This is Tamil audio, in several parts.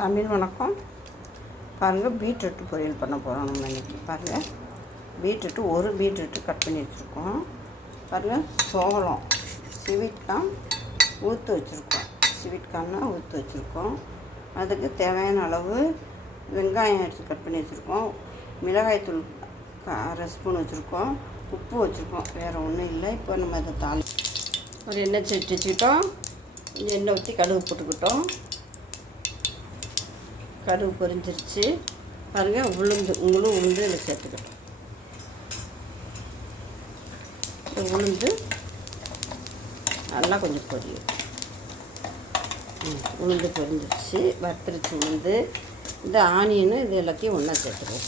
தமிழ் வணக்கம். பாருங்கள், பீட்ரூட் பொரியல் பண்ண போகிறோம் நம்ம இன்றைக்கி. பாருங்கள், ஒரு பீட்ரூட்டு கட் பண்ணி வச்சுருக்கோம். பாருங்கள், சோளம் ஸ்வீட்கார்ன் ஊற்று வச்சுருக்கோம். அதுக்கு தேவையான அளவு வெங்காயம் எடுத்து கட் பண்ணி வச்சுருக்கோம். மிளகாய்த்தூள் 1/2 ஸ்பூன் வச்சுருக்கோம். உப்பு வச்சுருக்கோம். வேறு ஒன்றும் இல்லை. இப்போ நம்ம இதை ஒரு எண்ணெய் சட்டி வச்சுக்கிட்டோம். எண்ணெய் ஊற்றி கடுகு போட்டுக்கிட்டோம். கடுகு பொரிஞ்சிருச்சு. பாருங்கள், உளுந்து இதில் சேர்த்துக்கிட்டோம். உளுந்து நல்லா கொஞ்சம் பொரியும். உளுந்து பொரிஞ்சிருச்சு, வறுத்துருச்சு உளுந்து. இந்த ஆனியனு இது எல்லாத்தையும் ஒன்றா சேர்த்துக்குவோம்.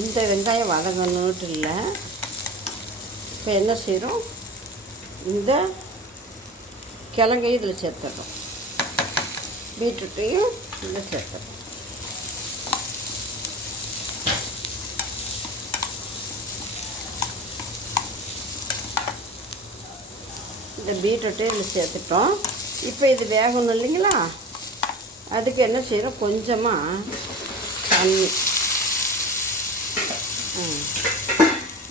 இந்த வெங்காயம் வதங்கணுட்டு இல்லை. இப்போ என்ன செய்கிறோம், இந்த கிழங்கையும் இதில் சேர்த்துடுறோம். பீட்ரூட்டையும் இதில் சேர்த்துடுறோம். இந்த பீட்ரூட்டையும் இதில் சேர்த்துட்டோம். இப்போ இது வேகணும் இல்லைங்களா, அதுக்கு என்ன செய்கிறோம், கொஞ்சமாக தண்ணி,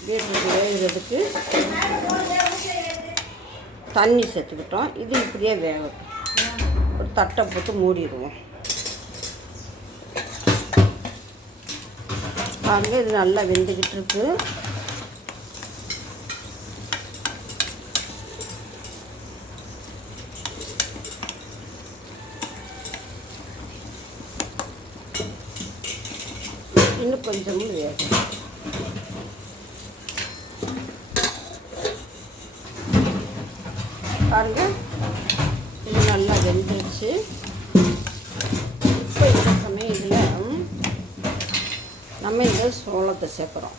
பீட்ரூட் வேகிறதுக்கு தண்ணி சேர்த்துக்கிட்டோம். இது இப்படியே வேகும். ஒரு தட்டை போட்டு மூடிடுவோம். பாருங்கள், இது நல்லா வெந்துக்கிட்டு இருக்கு. இன்னும் கொஞ்சமும் வேகும். பாருங்கள், இது நல்லா வெந்துருச்சு. இப்போ இந்த சமயம் இதில் நம்ம இந்த சோளத்தை சேர்க்குறோம்.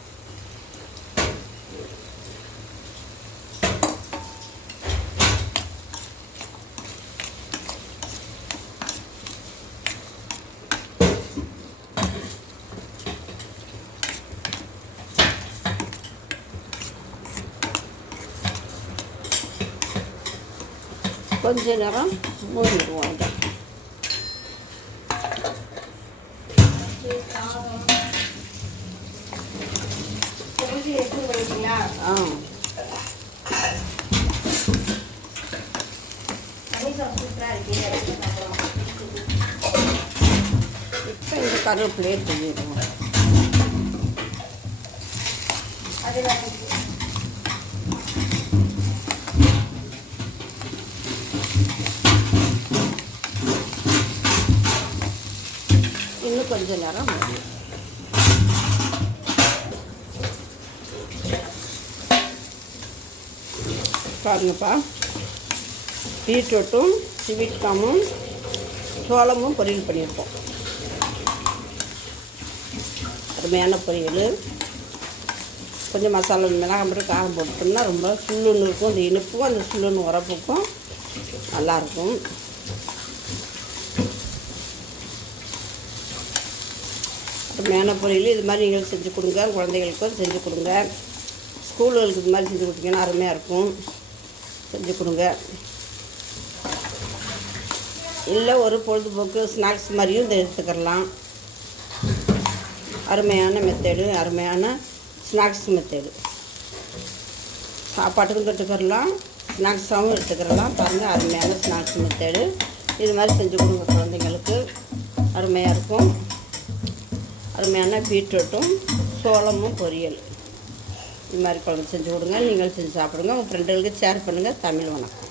கொஞ்ச நேரம் மூடிடுவோம். இதை இப்போ இந்த கருவேப்பிலையே தூவிடுவோம். இன்னும் கொஞ்ச நேரம் முடியும். பாருங்கப்பா, பீட்ரூட்டும் ஸ்வீட்கார்னும் சோளமும் பொரியல் பண்ணியிருக்கோம். அருமையான பொரியல். கொஞ்சம் மசாலா மிளகாய் மட்டும் காரம் போட்டோம்னா ரொம்ப சுள்ளுன்னு இருக்கும். அந்த இனிப்புக்கும் அந்த சுள்ளுன்னு உரப்புக்கும் நல்லாயிருக்கும். அருமையான பொரியல். இது மாதிரி நீங்கள் செஞ்சு கொடுங்க, குழந்தைகளுக்கும் செஞ்சு கொடுங்க. ஸ்கூல்களுக்கு இது மாதிரி செஞ்சு கொடுத்தீங்கன்னா அருமையாக இருக்கும். செஞ்சு கொடுங்க. இல்லை ஒரு பொழுதுபோக்கு ஸ்நாக்ஸ் மாதிரியும் இதை எடுத்துக்கலாம். அருமையான மெத்தேடு, அருமையான ஸ்நாக்ஸ் மெத்தேடு. சாப்பாட்டுக்கும் தொட்டுக்கிறலாம், ஸ்நாக்ஸாகவும் எடுத்துக்கிறலாம். பாருங்கள், அருமையான ஸ்நாக்ஸ் மெத்தேடு. இது மாதிரி செஞ்சு கொடுங்க குழந்தைங்களுக்கு, அருமையாக இருக்கும். அருமையான பீட்ரூட்டும் சோளமும் பொரியல். இது மாதிரி குழம்பு செஞ்சு கொடுங்க. நீங்கள் செஞ்சு சாப்பிடுங்க. உங்கள் ஃப்ரெண்டுகளுக்கு ஷேர் பண்ணுங்கள். தமிழ் வணக்கம்.